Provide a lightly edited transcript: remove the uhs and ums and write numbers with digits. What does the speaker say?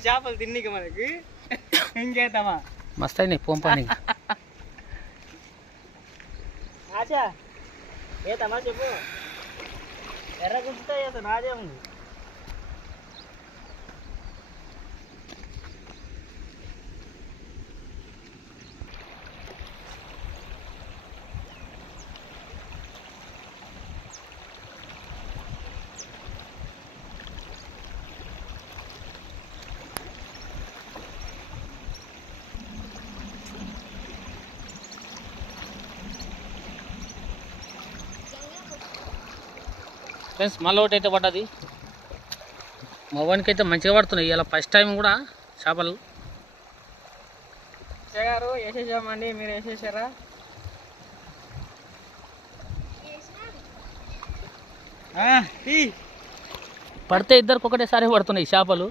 చేపలు తిన్నీకి మనకి ఇంకేద్దామా మస్తు అయినాయి పంపాని ఆచా ఏతమా చెప్పు ఎర్ర గుంచుతా నాదే ఉంది ఫ్రెండ్స్ మళ్ళీ ఒకటి అయితే పడ్డది మా వానికి అయితే మంచిగా పడుతున్నాయి ఇలా ఫస్ట్ టైం కూడా చేపలు గారు వేసేసామండి మీరు వేసేసారా పడితే ఇద్దరికి ఒకటేసారి పడుతున్నాయి చేపలు